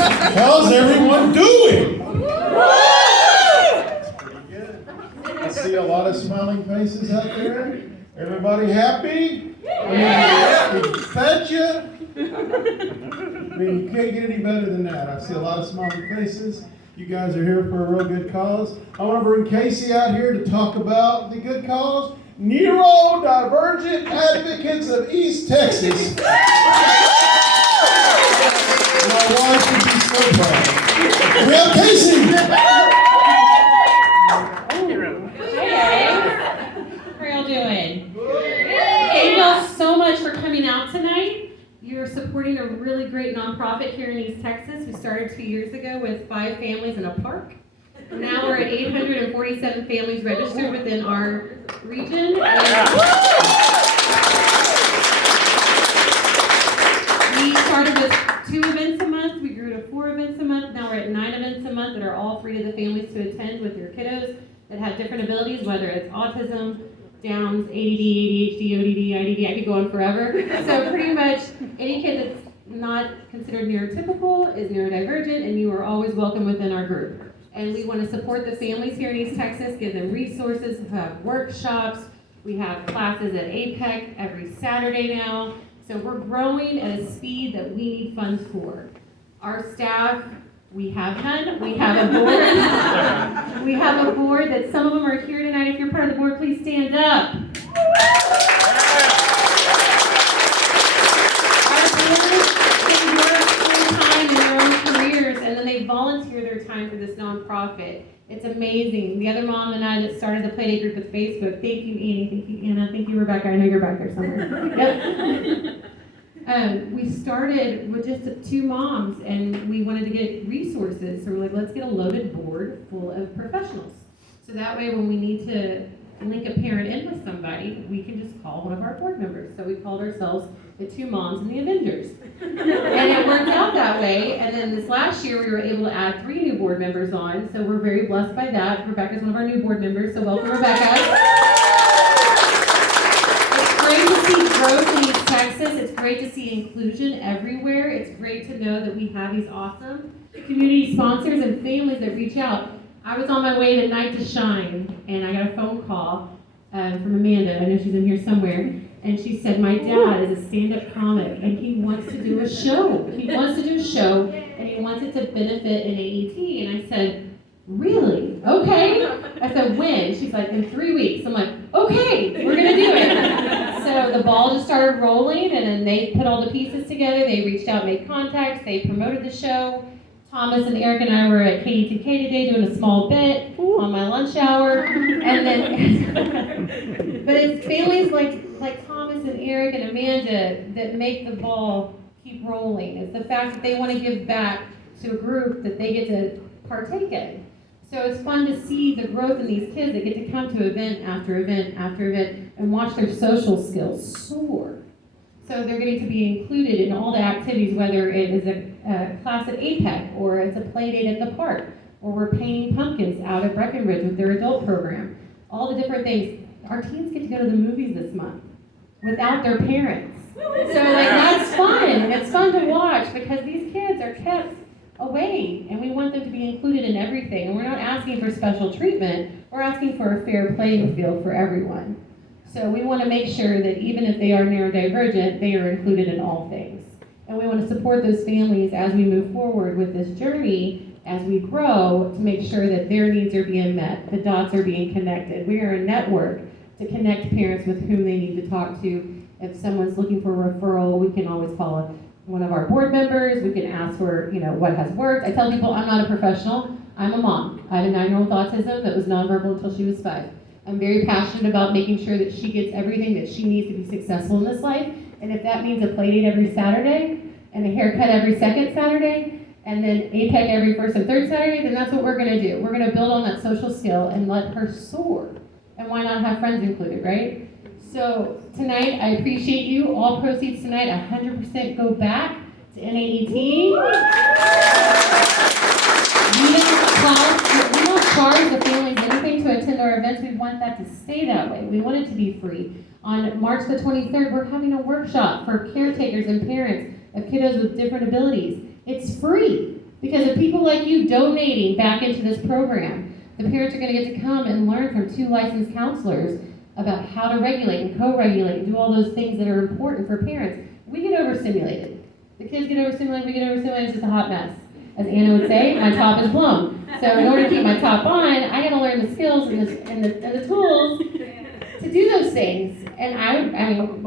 How's everyone doing? I see a lot of smiling faces out there. Everybody happy? Fed you? I mean, you can't get any better than that. I see a lot of smiling faces. You guys are here for a real good cause. I want to bring Casey out here to talk about the good cause. Neurodivergent Advocates of East Texas. My wife would be so proud. We have Casey. Hey, how are y'all doing? Thank y'all so much for coming out tonight. You're supporting a really great nonprofit here in East Texas who started 2 years ago with 5 families in a park. Now we're at 847 families registered within our region. We started with 2 events a month. We grew to 4 events a month. Now we're at 9 events a month that are all free to the families to attend with your kiddos that have different abilities, whether it's autism, Downs, ADD, ADHD, ODD, IDD, I could go on forever. So pretty much any kid that's not considered neurotypical is neurodivergent, and you are always welcome within our group. And we want to support the families here in East Texas, give them resources, have workshops. We have classes at APEC every Saturday now. So we're growing at a speed that we need funds for. Our staff, we have none. We have a board. We have a board that some of them are here tonight. If you're part of the board, please stand up. Our board, they work full-time in their own careers, and then they volunteer their time for this nonprofit. It's amazing. The other mom and I that started the Playdate group with Facebook. Thank you, Annie. Thank you, Anna. Thank you, Rebecca. I know you're back there somewhere. Yep. We started with just 2 moms, and we wanted to get resources. So we're like, let's get a loaded board full of professionals. So that way, when we need to link a parent in with somebody, we can just call one of our board members. So we called ourselves the 2 Moms and the Avengers. And it worked out that way. And then this last year, we were able to add 3 new board members on. So we're very blessed by that. Rebecca's one of our new board members. So welcome, Rebecca. It's great to see growth in East Texas. It's great to see inclusion everywhere. It's great to know that we have these awesome community sponsors and families that reach out. I was on my way to Night to Shine, and I got a phone call from Amanda. I know she's in here somewhere. And she said, my dad is a stand-up comic, and he wants to do a show. He wants to do a show, and he wants it to benefit an AET. And I said, really? Okay. I said, when? She's like, in 3 weeks. I'm like, okay, we're going to do it. So the ball just started rolling, and then they put all the pieces together. They reached out, made contacts. They promoted the show. Thomas and Eric and I were at KETK today doing a small bit on my lunch hour. And then, but it's families like Thomas and Eric and Amanda that make the ball keep rolling. It's the fact that they want to give back to a group that they get to partake in. So it's fun to see the growth in these kids that get to come to event after event after event and watch their social skills soar. So they're getting to be included in all the activities, whether it is a class at APEC, or it's a play date at the park, or we're painting pumpkins out at Breckenridge with their adult program. All the different things. Our teens get to go to the movies this month without their parents. So that's fun, and it's fun to watch because these kids are kept away, and we want them to be included in everything. And we're not asking for special treatment, we're asking for a fair playing field for everyone. So we want to make sure that even if they are neurodivergent, they are included in all things. And we want to support those families as we move forward with this journey, as we grow, to make sure that their needs are being met, the dots are being connected. We are a network to connect parents with whom they need to talk to. If someone's looking for a referral, we can always call one of our board members. We can ask for, what has worked. I tell people I'm not a professional. I'm a mom. I have a 9-year-old with autism that was nonverbal until she was 5. I'm very passionate about making sure that she gets everything that she needs to be successful in this life. And if that means a play date every Saturday, and a haircut every second Saturday, and then APEC every first and third Saturday, then that's what we're going to do. We're going to build on that social skill and let her soar. And why not have friends included, right? So tonight, I appreciate you. All proceeds tonight, 100% go back to NAET. We don't charge the families anything to attend our events. We want that to stay that way. We want it to be free. On March the 23rd, we're having a workshop for caretakers and parents of kiddos with different abilities. It's free. Because of people like you donating back into this program, the parents are going to get to come and learn from 2 licensed counselors about how to regulate and co-regulate and do all those things that are important for parents. We get overstimulated. The kids get overstimulated, we get overstimulated, it's just a hot mess. As Anna would say, my top is blown. So in order to keep my top on, I got to learn the skills and the tools to do those things. And I mean,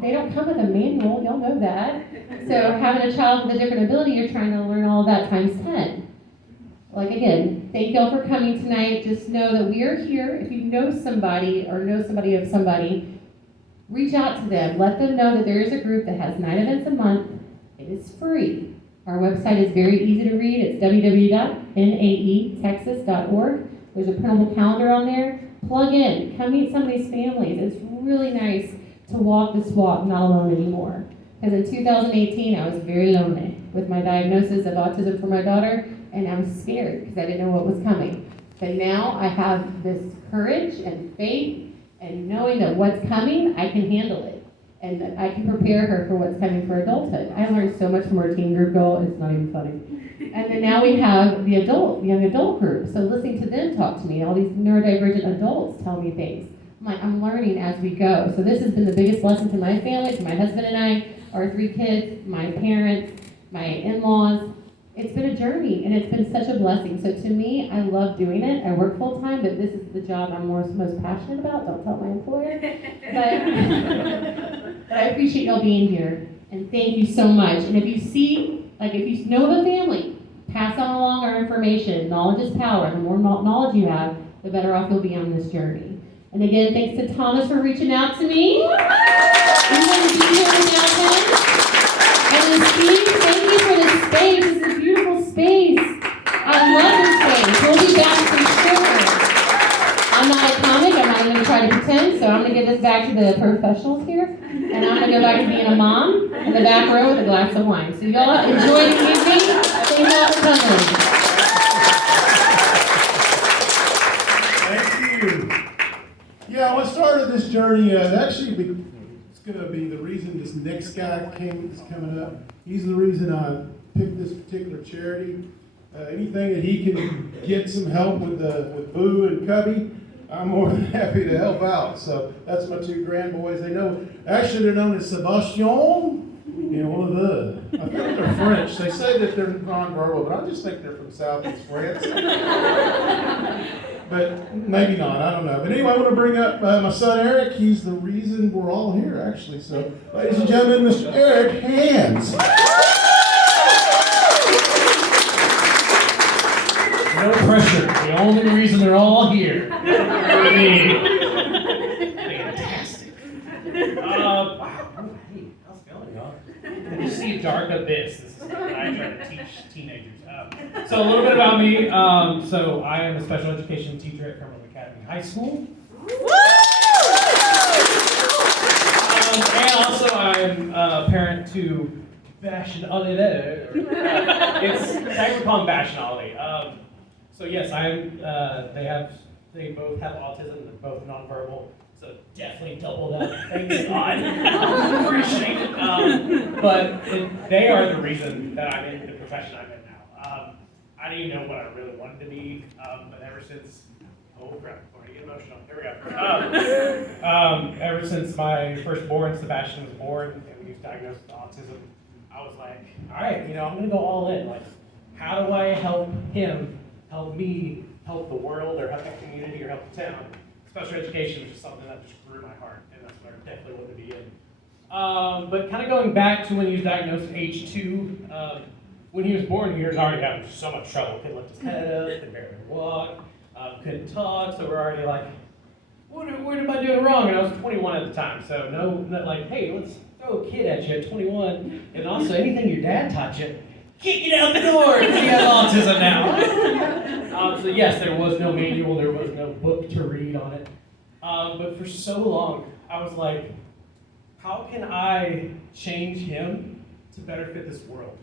they don't come with a manual, y'all know that. So having a child with a different ability, you're trying to learn all of that times 10. Like again, thank y'all for coming tonight. Just know that we are here. If you know somebody or know somebody of somebody, reach out to them. Let them know that there is a group that has 9 events a month. It is free. Our website is very easy to read. It's www.naetexas.org. There's a printable calendar on there. Plug in. Come meet some of these families. It's really nice to walk this walk not alone anymore. Because in 2018, I was very lonely with my diagnosis of autism for my daughter, and I was scared because I didn't know what was coming. But now I have this courage and faith, and knowing that what's coming, I can handle it. And that I can prepare her for what's coming for adulthood. I learned so much from our teen group goal, it's not even funny. And then now we have the young adult group. So listening to them talk to me, all these neurodivergent adults tell me things. I'm learning as we go. So this has been the biggest lesson to my family, to my husband and I, our 3 kids, my parents, my in-laws. It's been a journey, and it's been such a blessing. So to me, I love doing it. I work full-time, but this is the job I'm most passionate about. Don't tell my employer. But I appreciate y'all being here, and thank you so much. And if you see, if you know of a family, pass on along our information. Knowledge is power. The more knowledge you have, the better off you'll be on this journey. And again, thanks to Thomas for reaching out to me. We wouldn't be here without him. And then Steve, thank you for this space. This is a beautiful space. I love this space. We'll be back for sure. I'm not a comic. I'm not even going to try to pretend. So I'm going to give this back to the professionals here. And I'm going to go back to being a mom in the back row with a glass of wine. So y'all enjoy the evening. Thank y'all for coming. Thank you. Yeah, what started this journey, actually, it's going to be the reason this next guy is coming up. He's the reason I picked this particular charity. Anything that he can get some help with Boo and Cubby, I'm more than happy to help out. So that's my 2 grand boys. Actually they're known as Sebastian and Olivier. I think they're French. They say that they're nonverbal, but I just think they're from Southeast France. But maybe not, I don't know. But anyway, I want to bring up my son Eric. He's the reason we're all here, actually. So, ladies and gentlemen, Mr. Eric Hands. No pressure. The only reason they're all here. I mean, fantastic. Wow. Hey, how's it going, y'all? You see a dark abyss. This is what I try to teach teenagers. So a little bit about me. So I am a special education teacher at Cumberland Academy High School. And also I'm a parent to Bashan Ali. It's technically called Bashan Ali. So yes, they both have autism, they're both nonverbal, so definitely double that, thanks God. Appreciate it. But they are the reason that I'm in the profession I'm in now. I didn't even know what I really wanted to be, but ever since, oh crap, I'm going to get emotional, here we go. Ever since my firstborn, Sebastian, was born, and he was diagnosed with autism, I was like, all right, I'm going to go all in. Like, how do I help him, help me, help the world, or help the community, or help the town? Special education was just something that just grew my heart, and that's what I definitely wanted to be in. But kind of going back to when he was diagnosed at age 2, when he was born, he was already having so much trouble. Couldn't lift his head up, could barely walk, couldn't talk, so we're already like, what am I doing wrong? And I was 21 at the time, so not like, hey, let's throw a kid at you at 21, and also anything your dad taught you, kick it out the door, because he has autism now. So yes, there was no manual, there was no book to read on it. But for so long, I was like, how can I change him to better fit this world?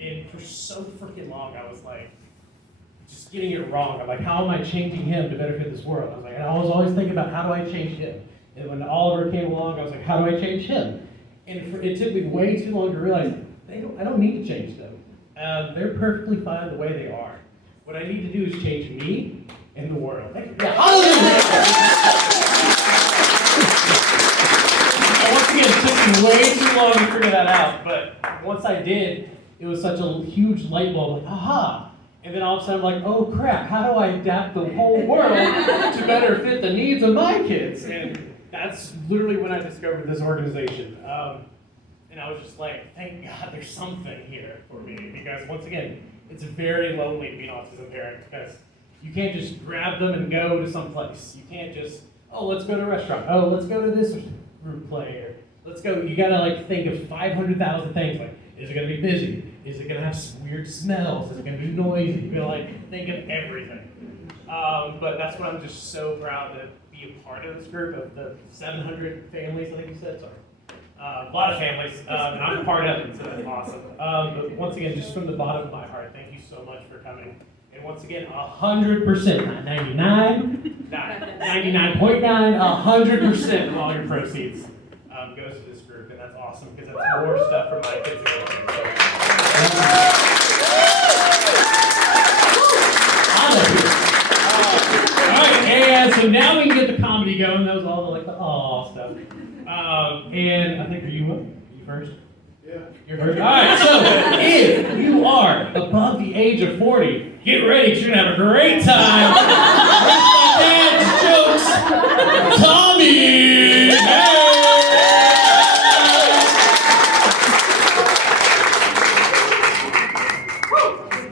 And for so freaking long, I was like, just getting it wrong. I'm like, how am I changing him to better fit this world? I was like, and I was always thinking about how do I change him? And when Oliver came along, I was like, how do I change him? And it took me way too long to realize I don't need to change them. I They're perfectly fine the way they are. What I need to do is change me and the world. Yeah, hallelujah! Once again, it took me way too long to figure that out, but once I did, it was such a huge light bulb, like, aha! And then all of a sudden I'm like, oh crap, how do I adapt the whole world to better fit the needs of my kids? And that's literally when I discovered this organization. And I was just like, thank God there's something here for me. Because once again, it's very lonely being an autism parent because you can't just grab them and go to some place. You can't just, oh, let's go to a restaurant. Oh, let's go to this group play. Or let's go. You gotta like think of 500,000 things. Like, is it gonna be busy? Is it gonna have weird smells? Is it gonna be noisy? You gotta like think of everything. But that's what I'm just so proud to be a part of this group of the 700 families, I think you said, sorry. A lot of families, and I'm a part of it, so that's awesome. But once again, just from the bottom of my heart, thank you so much for coming. And once again, 100%, not 99, not 99.9, 100% of all your proceeds goes to this group, and that's awesome because that's more stuff for my kids to go through. Alright, and so now we can get the comedy going. That was all the like the aw stuff. And I think, are you first? Yeah. You're first? Alright, so if you are above the age of 40, get ready because you're going to have a great time. With my dad's jokes, Tommy! Hey!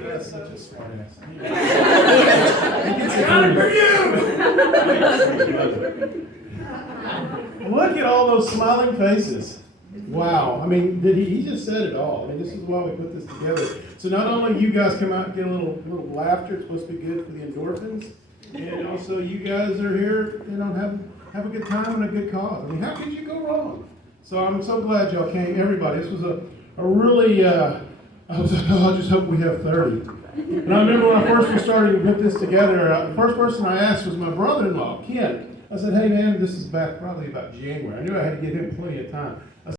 That's such a smart ass. Look at all those smiling faces. Wow. I mean, he just said it all. I mean, this is why we put this together. So not only you guys come out and get a little laughter, it's supposed to be good for the endorphins, and also you guys are here, have a good time and a good cause. I mean, how could you go wrong? So I'm so glad y'all came, everybody. This was a really, I was like, oh, I just hope we have 30. And I remember when I first was starting to put this together, the first person I asked was my brother-in-law, Ken. I said, hey man, this is back probably about January. I knew I had to give him plenty of time.